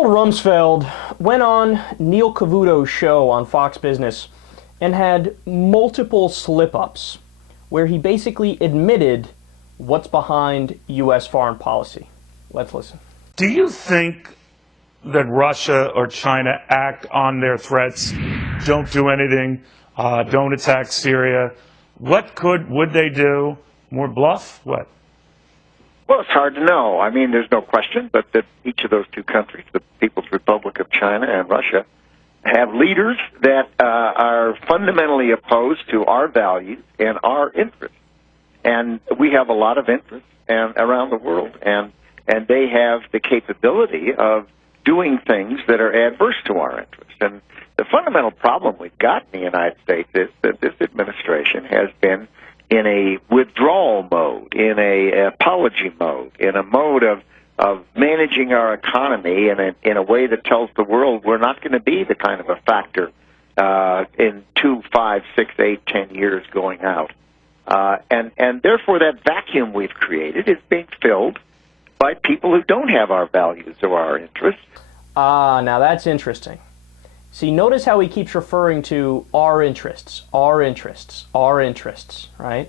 Donald Rumsfeld went on Neil Cavuto's show on Fox Business and had multiple slip-ups where he basically admitted what's behind U.S. foreign policy. Let's listen. Do you think that Russia or China act on their threats, don't do anything, don't attack Syria? Would they do? More bluff? What? Well, it's hard to know. I mean, there's no question but that each of those two countries, the People's Republic of China and Russia, have leaders that are fundamentally opposed to our values and our interests. And we have a lot of interests around the world, and they have the capability of doing things that are adverse to our interests. And the fundamental problem we've got in the United States is that this administration has been in a withdrawal mode, in a apology mode, in a mode of managing our economy in a way that tells the world we're not going to be the kind of a factor in 2, 5, 6, 8, 10 years going out. And therefore that vacuum we've created is being filled by people who don't have our values or our interests. Now that's interesting. See, notice how he keeps referring to our interests, our interests, our interests, right?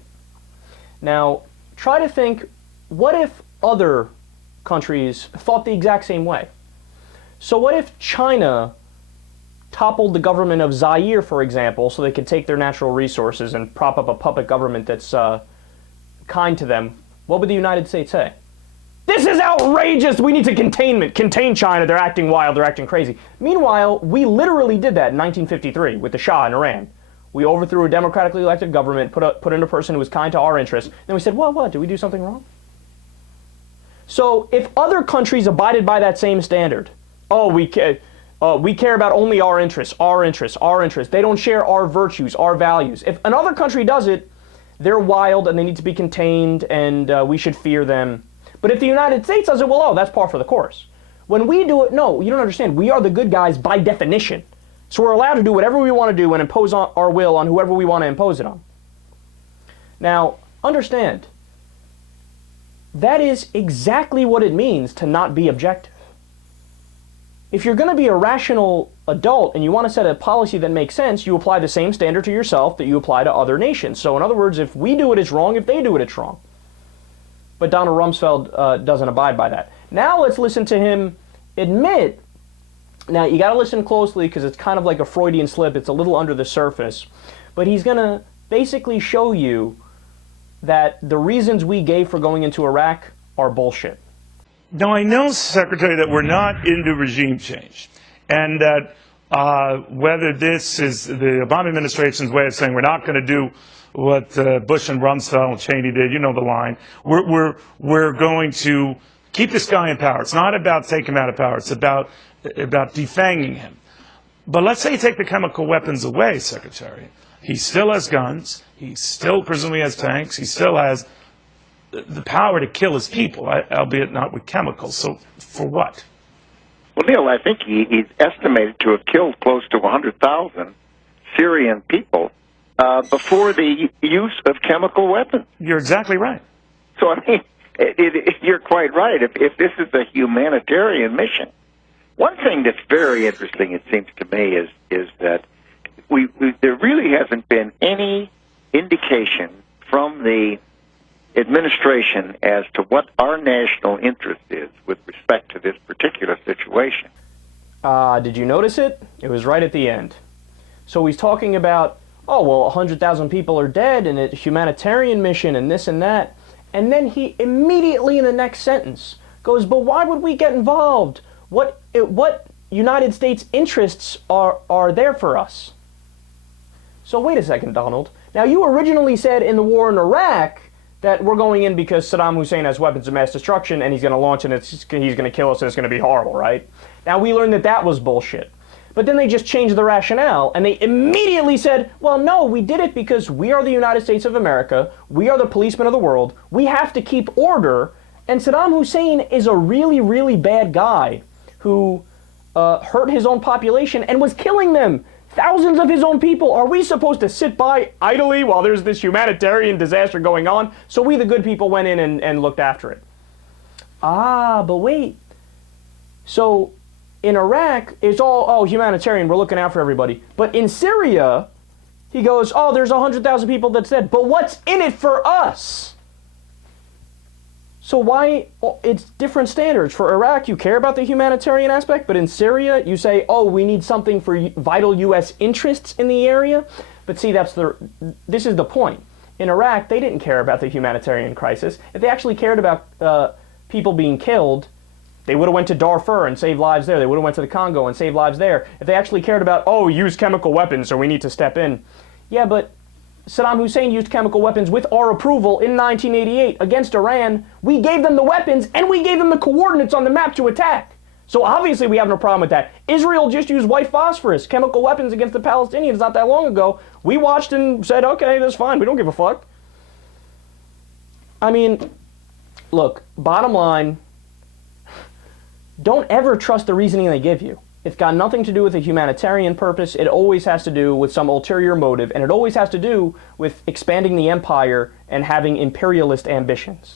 Now, try to think, what if other countries thought the exact same way? So what if China toppled the government of Zaire, for example, so they could take their natural resources and prop up a puppet government that's kind to them? What would the United States say? This is outrageous! We need to contain China. They're acting wild. They're acting crazy. Meanwhile, we literally did that in 1953 with the Shah in Iran. We overthrew a democratically elected government, put in a person who was kind to our interests. Then we said, well, what? Did we do something wrong? So if other countries abided by that same standard, we care about only our interests, our interests, our interests. They don't share our virtues, our values. If another country does it, they're wild and they need to be contained and we should fear them. But if the United States does it, well, that's par for the course. When we do it, no, you don't understand. We are the good guys by definition. So we're allowed to do whatever we want to do and impose our will on whoever we want to impose it on. Now, understand, that is exactly what it means to not be objective. If you're going to be a rational adult and you want to set a policy that makes sense, you apply the same standard to yourself that you apply to other nations. So in other words, if we do it, it's wrong. If they do it, it's wrong. But Donald Rumsfeld doesn't abide by that. Now let's listen to him admit. Now you got to listen closely because it's kind of like a Freudian slip. It's a little under the surface. But he's going to basically show you that the reasons we gave for going into Iraq are bullshit. Now, I know, Secretary, that we're not into regime change, and that whether this is the Obama administration's way of saying we're not going to do what Bush and Rumsfeld and Cheney did, you know the line. We're going to keep this guy in power. It's not about taking him out of power. It's about defanging him. But let's say you take the chemical weapons away, Secretary. He still has guns. He still presumably has tanks. He still has the power to kill his people, albeit not with chemicals. So for what? Well, Neil, I think he's estimated to have killed close to 100,000 Syrian people before the use of chemical weapons. You're exactly right. So, I mean, you're quite right. If this is a humanitarian mission, one thing that's very interesting, it seems to me, is that there really hasn't been any indication from the administration as to what our national interest is with respect to this particular situation. Did you notice it? It was right at the end. So he's talking about, 100,000 people are dead and it's a humanitarian mission and this and that. And then he immediately in the next sentence goes, but why would we get involved? What United States interests are there for us? So wait a second, Donald. Now you originally said in the war in Iraq that we're going in because Saddam Hussein has weapons of mass destruction and he's going to launch and he's going to kill us and it's going to be horrible, right? Now we learned that was bullshit. But then they just changed the rationale and they immediately said, well, no, we did it because we are the United States of America. We are the policemen of the world. We have to keep order. And Saddam Hussein is a really, really bad guy who hurt his own population and was killing them. Thousands of his own people. Are we supposed to sit by idly while there's this humanitarian disaster going on? So we, the good people, went in and looked after it. But wait. So in Iraq, it's all, oh, humanitarian, we're looking out for everybody. But in Syria, he goes, oh, there's 100,000 people that's dead. But what's in it for us? So why, it's different standards. For Iraq, you care about the humanitarian aspect, but in Syria, you say, oh, we need something for vital U.S. interests in the area. But see, this is the point. In Iraq, they didn't care about the humanitarian crisis. If they actually cared about people being killed, they would have went to Darfur and saved lives there. They would have went to the Congo and saved lives there. If they actually cared about, oh, use chemical weapons, so we need to step in. Yeah, but Saddam Hussein used chemical weapons with our approval in 1988 against Iran. We gave them the weapons and we gave them the coordinates on the map to attack. So obviously we have no problem with that. Israel just used white phosphorus, chemical weapons against the Palestinians not that long ago. We watched and said, okay, that's fine. We don't give a fuck. I mean, look, bottom line, don't ever trust the reasoning they give you. It's got nothing to do with a humanitarian purpose. It always has to do with some ulterior motive, and it always has to do with expanding the empire and having imperialist ambitions.